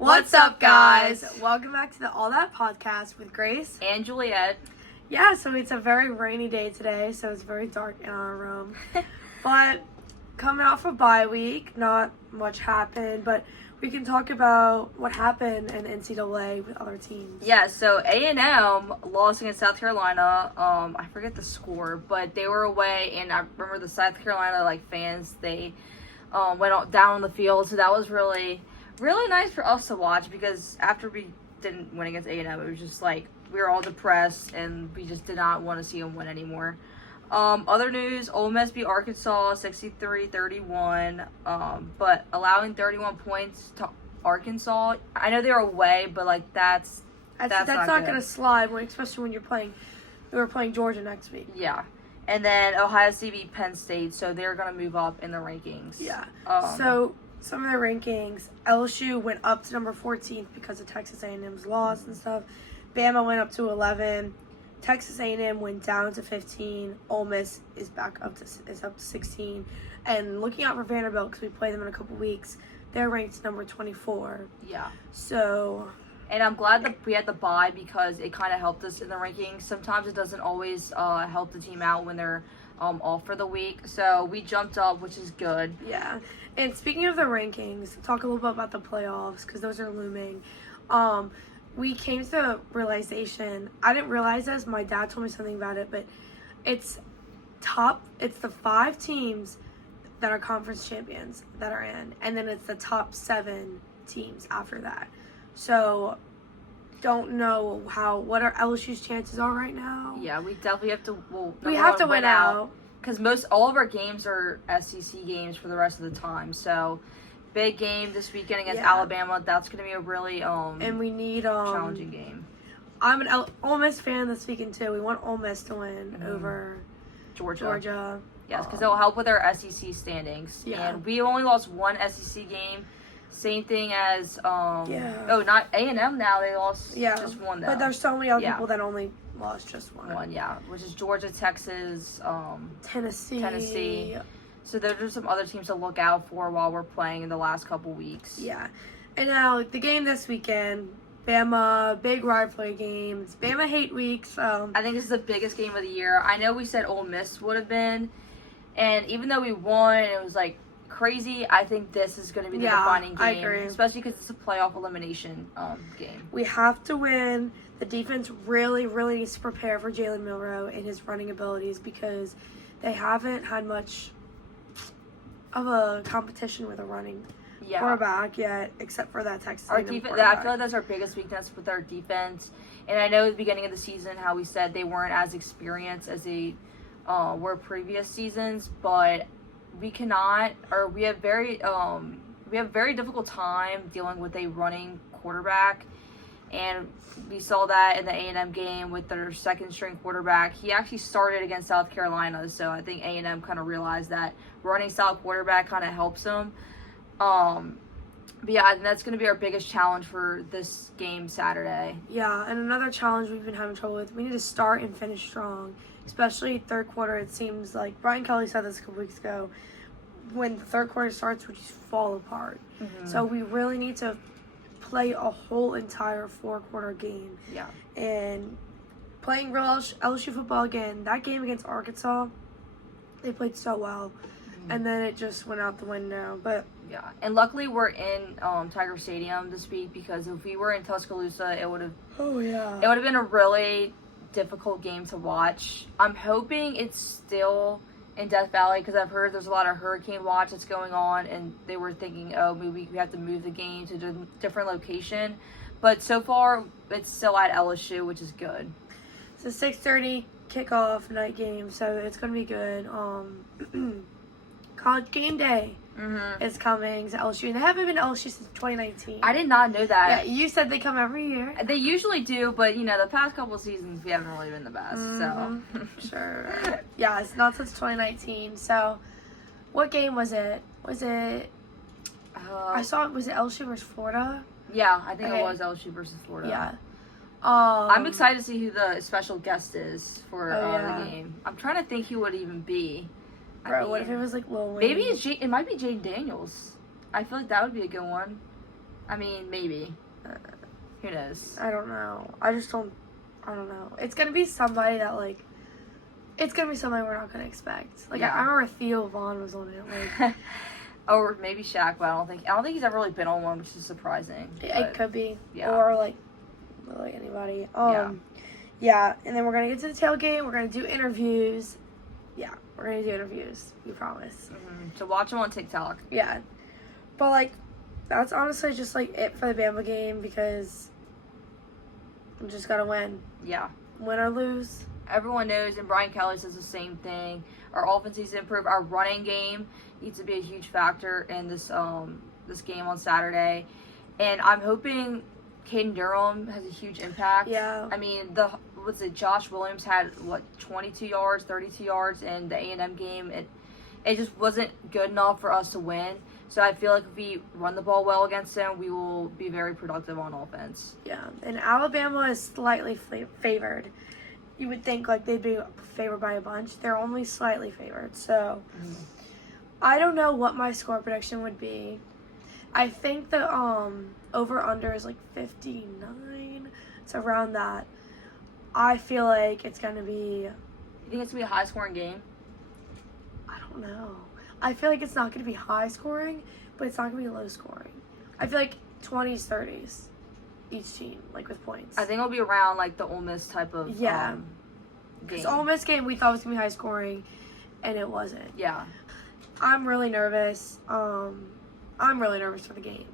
What's up, guys? Welcome back to the All That Podcast with Grace and Juliet. Yeah, so it's a very rainy day today, so it's very dark in our room. But coming off a bye week, not much happened, but we can talk about what happened in NCAA with other teams. Yeah, so A&M lost against South Carolina. I forget the score, but they were away, and I remember the South Carolina fans. They went down on the field, so that was really nice for us to watch, because after we didn't win against A&M, it was just we were all depressed and we just did not want to see them win anymore. Other news, Ole Miss beat Arkansas 63-31, but allowing 31 points to Arkansas. I know they're away, but that's not going to slide, especially when we were playing Georgia next week. Yeah. And then Ohio State beat Penn State, so they're going to move up in the rankings. Yeah. So some of the rankings, LSU went up to number 14th because of Texas A&M's loss and stuff. Bama went up to 11. Texas A&M went down to 15. Ole Miss is up to 16. And looking out for Vanderbilt, because we play them in a couple weeks, they're ranked number 24. Yeah. So. And I'm glad that we had the bye, because it kind of helped us in the rankings. Sometimes it doesn't always help the team out when they're off for the week. So we jumped up, which is good. Yeah. And speaking of the rankings, talk a little bit about the playoffs, because those are looming. We came to the realization, I didn't realize this, my dad told me something about it, but it's the 5 teams that are conference champions that are in, and then it's the top 7 teams after that. So, don't know what our LSU's chances are right now. Yeah, we definitely have to. Well, we have to win out, because all of our games are SEC games for the rest of the time. So, big game this weekend against Alabama. That's going to be a really and we need challenging game. I'm an Ole Miss fan this weekend too. We want Ole Miss to win over Georgia. Yes, because it'll help with our SEC standings. Yeah. And we only lost one SEC game. Same thing as Oh, not A&M now. They lost just one though. But there's so many other people that only lost just one. Which is Georgia, Texas, Tennessee. So those are some other teams to look out for while we're playing in the last couple weeks. Yeah. And now the game this weekend, Bama, big rivalry game. It's Bama Hate Week, so I think this is the biggest game of the year. I know we said Ole Miss would have been, and even though we won, it was crazy. I think this is going to be the defining game. I agree. Especially because it's a playoff elimination game. We have to win. The defense really needs to prepare for Jalen Milroe and his running abilities, because they haven't had much of a competition with a running quarterback yet, except for that Texas A&M quarterback. I feel like that's our biggest weakness with our defense. And I know at the beginning of the season how we said they weren't as experienced as they were previous seasons, but we have very difficult time dealing with a running quarterback. And we saw that in the A&M game with their second string quarterback. He actually started against South Carolina, so I think A&M kind of realized that running style quarterback kind of helps them. But yeah, and that's going to be our biggest challenge for this game Saturday. Yeah, and another challenge we've been having trouble with, we need to start and finish strong, especially third quarter. It seems like Brian Kelly said this a couple weeks ago. When the third quarter starts, we just fall apart. Mm-hmm. So we really need to play a whole entire 4-quarter game. Yeah. And playing real LSU football again. That game against Arkansas, they played so well. Mm-hmm. And then it just went out the window. But yeah. And luckily we're in Tiger Stadium this week, because if we were in Tuscaloosa, it would have been a really difficult game to watch. I'm hoping it's still in Death Valley, because I've heard there's a lot of hurricane watch that's going on, and they were thinking, maybe we have to move the game to a different location. But so far, it's still at LSU, which is good. It's a 6:30 kickoff night game, so it's going to be good. College game day is coming to LSU, and they haven't been to LSU since 2019. I did not know that. Yeah, you said they come every year. They usually do, but the past couple of seasons we haven't really been the best. So sure. Yeah, it's not since 2019. So, what game was it? Was it? I saw it. Was it LSU versus Florida? Yeah, I think it was LSU versus Florida. Yeah. I'm excited to see who the special guest is for the game. I'm trying to think who would even be. Bro, what if it was Lil Wayne? Maybe it might be Jaden Daniels. I feel like that would be a good one. I mean, maybe. Who knows? I don't know. I don't know. It's going to be somebody that, like, it's going to be somebody we're not going to expect. Like, Yeah. I remember Theo Vaughn was on it. Like, Or maybe Shaq, but I don't think he's ever really been on one, which is surprising. it could be. Yeah. Or, like, literally anybody. Yeah, and then we're going to get to the tailgate. We're going to do interviews. Yeah, we're going to do interviews. We promise. Mm-hmm. So watch them on TikTok. Yeah. But, like, that's honestly just, like, it for the Bama game because we just got to win. Yeah. Win or lose. Everyone knows, and Brian Kelly says the same thing. Our offense needs to improve. Our running game needs to be a huge factor in this this game on Saturday. And I'm hoping Caden Durham has a huge impact. Yeah. I mean, Josh Williams had, 22 yards, 32 yards in the A&M game. It just wasn't good enough for us to win. So I feel like if we run the ball well against them, we will be very productive on offense. Yeah, and Alabama is slightly favored. You would think like they'd be favored by a bunch. They're only slightly favored. So I don't know what my score prediction would be. I think the over under is like 59. It's around that. I feel like it's gonna be. You think it's gonna be a high scoring game? I don't know. I feel like it's not gonna be high scoring, but it's not gonna be low scoring. I feel like 20s, 30s. Each team, like with points. I think it'll be around like the Ole Miss type of game. Because Ole Miss game we thought was gonna be high scoring, and it wasn't. Yeah. I'm really nervous. I'm really nervous for the game.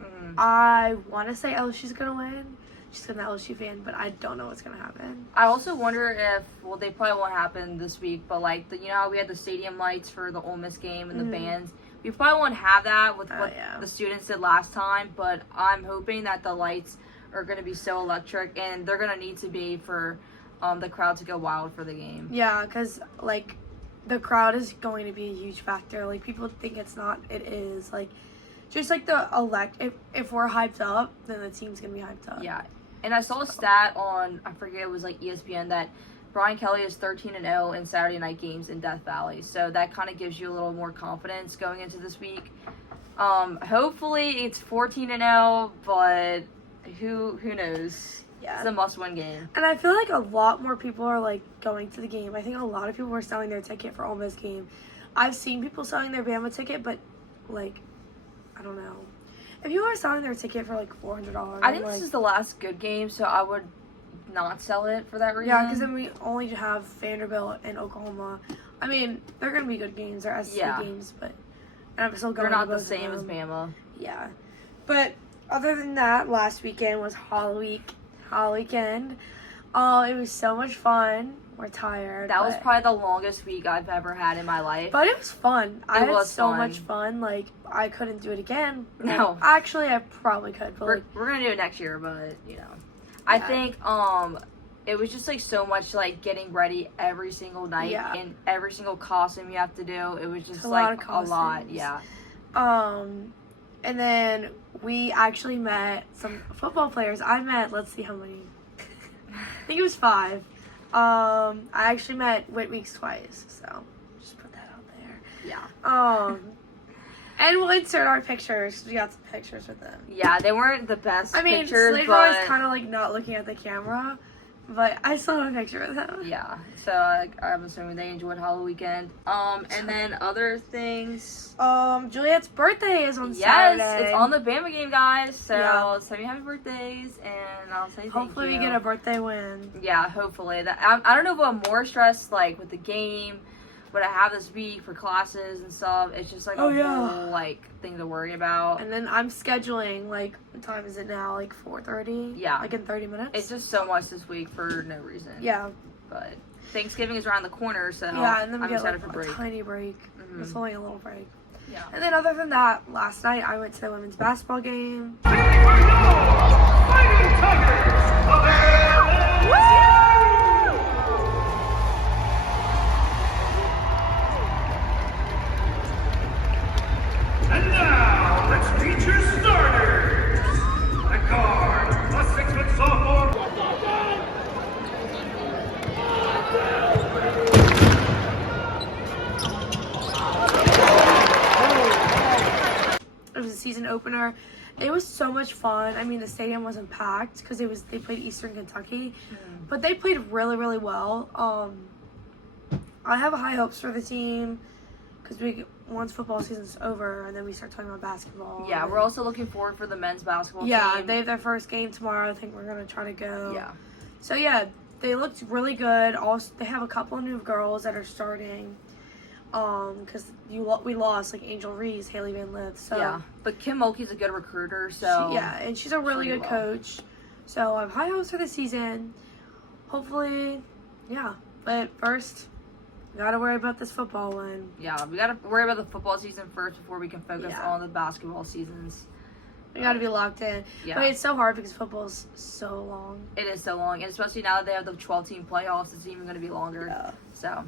Mm. I want to say LSU's gonna win. Just 'cause I'm an LSU fan, but I don't know what's gonna happen. I also wonder if they probably won't happen this week, but like you know how we had the stadium lights for the Ole Miss game and the bands. We probably won't have that with what the students did last time, but I'm hoping that the lights are going to be so electric, and they're going to need to be for the crowd to go wild for the game. Yeah, because, like, the crowd is going to be a huge factor. Like, people think it's not. It is. Like, just like if we're hyped up, then the team's going to be hyped up. Yeah. And I saw a stat on, I forget, it was like ESPN, that Brian Kelly is 13-0 in Saturday night games in Death Valley. So that kind of gives you a little more confidence going into this week. Hopefully it's 14-0, but who knows? Yeah. It's a must-win game. And I feel like a lot more people are, like, going to the game. I think a lot of people are selling their ticket for Ole Miss game. I've seen people selling their Bama ticket, but, like, I don't know. If people are selling their ticket for, like, $400, I think this is the last good game, so I would not sell it for that reason. Yeah, because then we only have Vanderbilt and Oklahoma. I mean, they're going to be good games. They're SEC games, but I'm still going they're not to the same as Bama. Yeah. But other than that, last weekend was Hall Weekend. It was so much fun. We're tired. That was probably the longest week I've ever had in my life. But it was fun. I had so fun. much fun. Like, I couldn't do it again. No. Actually, I probably could. But we're going to do it next year, but, you know. I think it was just like so much like getting ready every single night and every single costume you have to do. It was just like a lot, yeah. And then we actually met some football players. Let's see how many. I think it was 5. I actually met Whit Weeks twice, so just put that out there. Yeah. And we'll insert our pictures because we got some pictures with them. Yeah, they weren't the best pictures, Slade was kind of like not looking at the camera, but I still have a picture with them. Yeah, so I'm assuming they enjoyed Halloween weekend. And then other things. Juliet's birthday is on Saturday. Yes, it's on the Bama game, guys. So send me happy birthdays, and I'll say thank you. Hopefully we get a birthday win. Yeah, hopefully. I don't know if I'm more stressed like with the game. What I have this week for classes and stuff, it's just like a whole like thing to worry about. And then I'm scheduling like what time is it now? Like 4:30. Yeah, like in 30 minutes. It's just so much this week for no reason. Yeah, but Thanksgiving is around the corner, so yeah, and then we get like for a tiny break. Mm-hmm. It's only a little break. Yeah. And then other than that, last night I went to the women's basketball game. And now, let's meet your starters. The guard, a 6-foot sophomore. It was a season opener. It was so much fun. I mean, the stadium wasn't packed because they played Eastern Kentucky, but they played really, really well. I have high hopes for the team because once football season's over and then we start talking about basketball. Yeah, we're also looking forward for the men's basketball team. They have their first game tomorrow. I think we're gonna try to go. Yeah. So yeah, they looked really good. Also, they have a couple of new girls that are starting. Because we lost like Angel Reese, Haley Van Lith. So yeah, but Kim Mulkey's a good recruiter, so and she's a really good coach. So I have high hopes for the season. Hopefully, yeah. But first, we gotta worry about this football one. Yeah, we gotta worry about the football season first before we can focus on the basketball seasons. We gotta be locked in. Yeah. But it's so hard because football's so long. It is so long, and especially now that they have the 12-team playoffs, it's even gonna be longer. Yeah. So.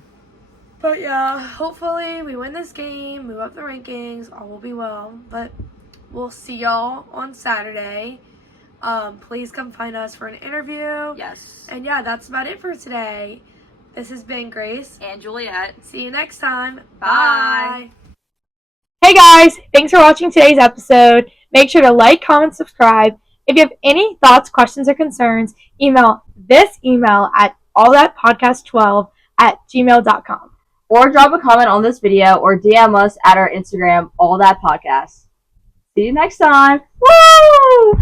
But yeah, hopefully we win this game, move up the rankings, all will be well. But we'll see y'all on Saturday. Please come find us for an interview. Yes. And yeah, that's about it for today. This has been Grace. And Juliet. See you next time. Bye. Hey guys, thanks for watching today's episode. Make sure to like, comment, subscribe. If you have any thoughts, questions, or concerns, email this email at allthatpodcast12@gmail.com. Or drop a comment on this video or DM us at our Instagram, All That Podcast. See you next time. Woo!